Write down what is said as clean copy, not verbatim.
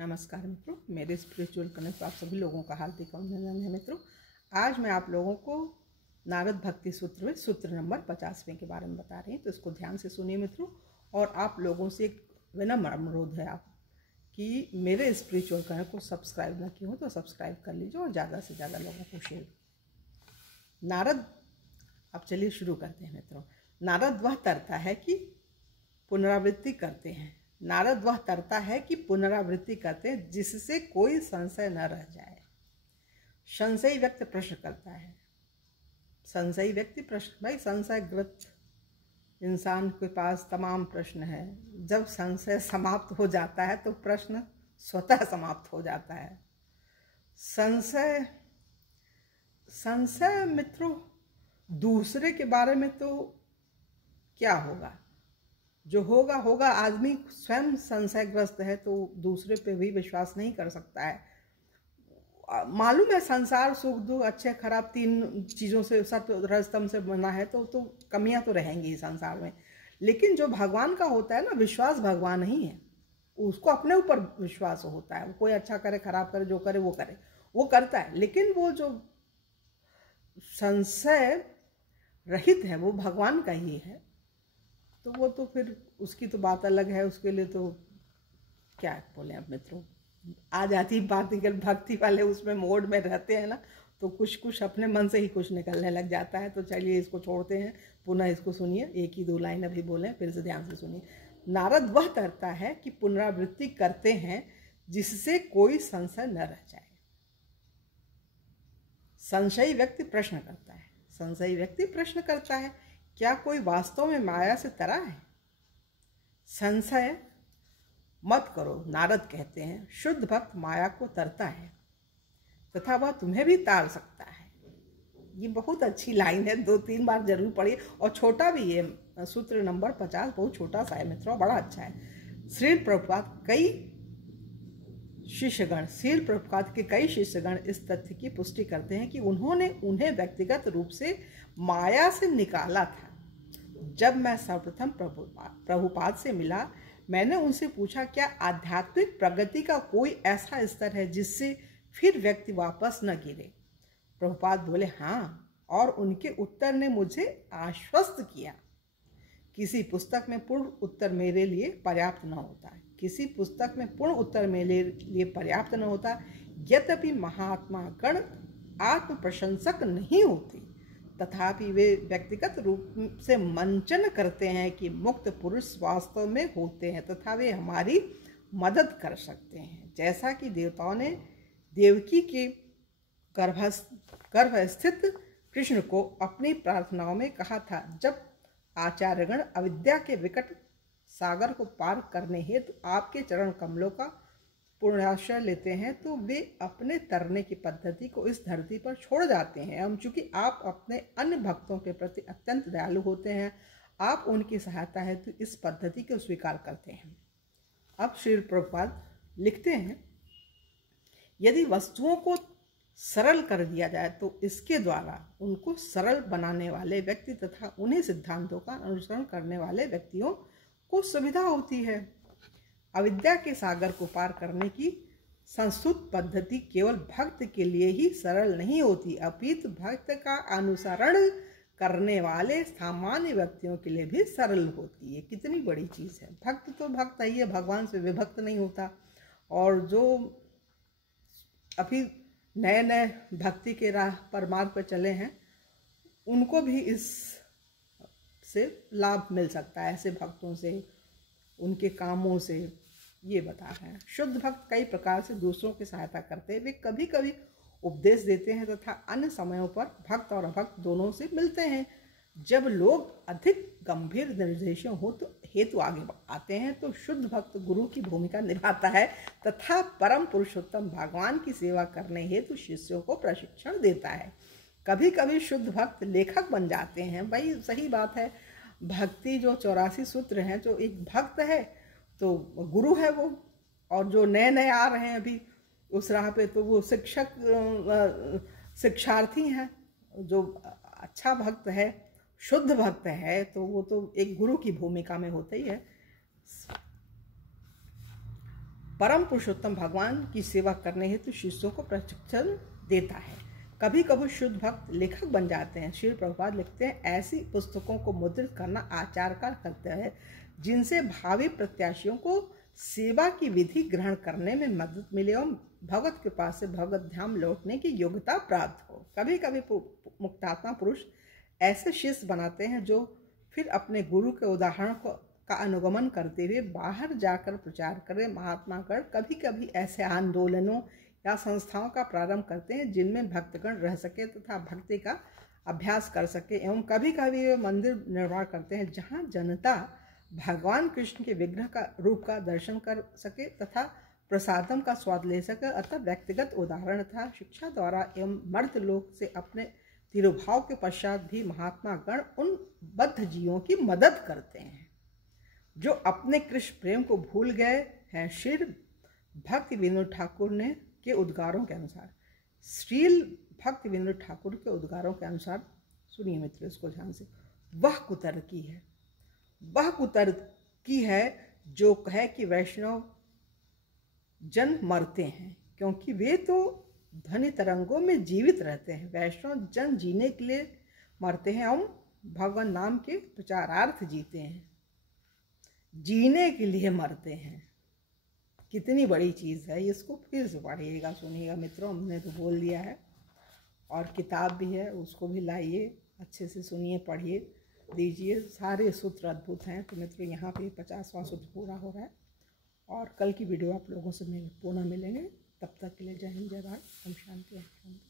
नमस्कार मित्रों, मेरे स्पिरिचुअल कनेक्ट पर आप सभी लोगों का हार्दिक अभिनंदन है। मित्रों, आज मैं आप लोगों को नारद भक्ति सूत्र में सूत्र नंबर 50वें के बारे में बता रही हूँ, तो इसको ध्यान से सुनिए मित्रों। और आप लोगों से एक विनम्र अनुरोध है आप कि मेरे स्पिरिचुअल कनेक्ट को सब्सक्राइब ना किए हो तो सब्सक्राइब कर लीजिए और ज़्यादा से ज़्यादा लोगों को शेयर। नारद, अब चलिए शुरू करते हैं मित्रों। नारद वह तरता है कि पुनरावृत्ति करते हैं। नारद वह तरता है कि पुनरावृत्ति करते हैं जिससे कोई संशय न रह जाए। संशयी व्यक्ति प्रश्न करता है। संशयी व्यक्ति प्रश्न, भाई संशयग्रस्त इंसान के पास तमाम प्रश्न है। जब संशय समाप्त हो जाता है तो प्रश्न स्वतः समाप्त हो जाता है। संशय मित्रों, दूसरे के बारे में तो क्या होगा, जो होगा होगा। आदमी स्वयं संशयग्रस्त है तो दूसरे पे भी विश्वास नहीं कर सकता है। मालूम है संसार सुख दुख अच्छे खराब तीन चीज़ों से, सत्व रजतम से बना है, तो कमियां तो रहेंगी ही संसार में। लेकिन जो भगवान का होता है ना, विश्वास भगवान ही है, उसको अपने ऊपर विश्वास होता है। कोई अच्छा करे खराब करे, जो करे वो करता है। लेकिन वो जो संशय रहित है वो भगवान का ही है, तो वो तो फिर उसकी तो बात अलग है। उसके लिए तो क्या बोले अब मित्रों, आ जाती बात निकल। भक्ति वाले उसमें मोड में रहते हैं ना, तो कुछ अपने मन से ही कुछ निकलने लग जाता है। तो चलिए इसको छोड़ते हैं, पुनः इसको सुनिए। एक ही दो लाइन अभी बोले, फिर से ध्यान से सुनिए। नारद वह करता है कि पुनरावृत्ति करते हैं जिससे कोई संशय न रह जाए। संशयी व्यक्ति प्रश्न करता है। संशयी व्यक्ति प्रश्न करता है, क्या कोई वास्तव में माया से तरा है? संशय मत करो, नारद कहते हैं, शुद्ध भक्त माया को तरता है तथा वह तुम्हें भी तार सकता है। ये बहुत अच्छी लाइन है, 2-3 बार जरूर पढ़िए। और छोटा भी है, सूत्र नंबर 50 बहुत छोटा सा है मित्रों, बड़ा अच्छा है। श्रील प्रभुपाद के कई शिष्यगण इस तथ्य की पुष्टि करते हैं कि उन्होंने उन्हें व्यक्तिगत रूप से माया से निकाला था। जब मैं सर्वप्रथम प्रभुपाद से मिला, मैंने उनसे पूछा, क्या आध्यात्मिक प्रगति का कोई ऐसा स्तर है जिससे फिर व्यक्ति वापस न गिरे? प्रभुपाद बोले, हाँ। और उनके उत्तर ने मुझे आश्वस्त किया। किसी पुस्तक में पूर्ण उत्तर मेरे लिए पर्याप्त न होता। यद्यपि महात्मा गण आत्म प्रशंसक नहीं होते, तथापि वे व्यक्तिगत रूप से मंचन करते हैं कि मुक्त पुरुष वास्तव में होते हैं तथा वे हमारी मदद कर सकते हैं। जैसा कि देवताओं ने देवकी के गर्भस्थित कृष्ण को अपनी प्रार्थनाओं में कहा था। जब आचार्यगण अविद्या के विकट सागर को पार करने हेतु आपके चरण कमलों का पूर्णाश्रय लेते हैं, तो वे अपने तरने की पद्धति को इस धरती पर छोड़ जाते हैं। एवं चूंकि आप अपने अन्य भक्तों के प्रति अत्यंत दयालु होते हैं, आप उनकी सहायता हेतु इस पद्धति को स्वीकार करते हैं। अब श्री प्रभुपाद लिखते हैं, यदि वस्तुओं को सरल कर दिया जाए तो इसके द्वारा उनको सरल बनाने वाले व्यक्ति तथा उन्हीं सिद्धांतों का अनुसरण करने वाले व्यक्तियों को सुविधा होती है। अविद्या के सागर को पार करने की संस्तुत पद्धति केवल भक्त के लिए ही सरल नहीं होती, अपितु भक्त का अनुसरण करने वाले सामान्य व्यक्तियों के लिए भी सरल होती है। कितनी बड़ी चीज़ है। भक्त तो भक्त ही है, भगवान से विभक्त नहीं होता। और जो अभी नए नए भक्ति के राह पर मार्ग पर चले हैं, उनको भी इस से लाभ मिल सकता है, ऐसे भक्तों से, उनके कामों से। ये बता रहे हैं, शुद्ध भक्त कई प्रकार से दूसरों की सहायता करते हैं। वे कभी कभी उपदेश देते हैं तथा अन्य समयों पर भक्त और अभक्त दोनों से मिलते हैं। जब लोग अधिक गंभीर निर्देशों हेतु आगे आते हैं तो शुद्ध भक्त गुरु की भूमिका निभाता है तथा परम पुरुषोत्तम भगवान की सेवा करने हेतु शिष्यों को प्रशिक्षण देता है। कभी कभी शुद्ध भक्त लेखक बन जाते हैं। भाई सही बात है, भक्ति जो 84 सूत्र हैं, जो एक भक्त है तो गुरु है वो, और जो नए नए आ रहे हैं अभी उस राह पे, तो वो शिक्षार्थी हैं। जो अच्छा भक्त है, शुद्ध भक्त है, तो वो तो एक गुरु की भूमिका में होता ही है। परम पुरुषोत्तम भगवान की सेवा करने हेतु शिष्यों को प्रशिक्षण देता है। कभी कभी शुद्ध भक्त लेखक बन जाते हैं। श्री प्रभुपाद लिखते हैं, ऐसी पुस्तकों को मुद्रित करना आचार्य का कर्तव्य है जिनसे भावी प्रत्याशियों को सेवा की विधि ग्रहण करने में मदद मिले और भगवत कृपा से भगवत ध्यान लौटने की योग्यता प्राप्त हो। कभी कभी मुक्तात्मा पुरुष ऐसे शिष्य बनाते हैं जो फिर अपने गुरु के उदाहरण का अनुगमन करते हुए बाहर जाकर प्रचार करें। महात्मागण कभी कभी ऐसे आंदोलनों या संस्थाओं का प्रारंभ करते हैं जिनमें भक्तगण रह सके तथा भक्ति का अभ्यास कर सके, एवं कभी कभी वे मंदिर निर्माण करते हैं जहां जनता भगवान कृष्ण के विग्रह का रूप का दर्शन कर सके तथा प्रसादम का स्वाद ले सके। अतः व्यक्तिगत उदाहरण तथा शिक्षा द्वारा एवं मर्द लोक से अपने तिरुभाव के पश्चात भी महात्मा गण उन बद्ध जीवों की मदद करते हैं जो अपने कृष्ण प्रेम को भूल गए हैं। श्री भक्ति विनोद ठाकुर ने के उद्गारों के अनुसार, श्रील भक्ति विनोद ठाकुर के उद्गारों के अनुसार, सुनिए मित्र इसको ध्यान से, वह कुतर्की है, वह कुतर्की है जो कहे कि वैष्णव जन मरते हैं क्योंकि वे तो ध्वनि तरंगों में जीवित रहते हैं। वैष्णव जन जीने के लिए मरते हैं, हम भगवान नाम के प्रचारार्थ जीते हैं, जीने के लिए मरते हैं। कितनी बड़ी चीज़ है, इसको फिर से पढ़िएगा, सुनिएगा मित्रों, हमने तो बोल दिया है। और किताब भी है, उसको भी लाइए, अच्छे से सुनिए, पढ़िए, दीजिए। सारे सूत्र अद्भुत हैं। तो मित्रों यहाँ पे 50वां सूत्र पूरा हो रहा है और कल की वीडियो आप लोगों से पुनः मिलेंगे। तब तक के लिए जय हिंद, जय भारत, ओम शांति।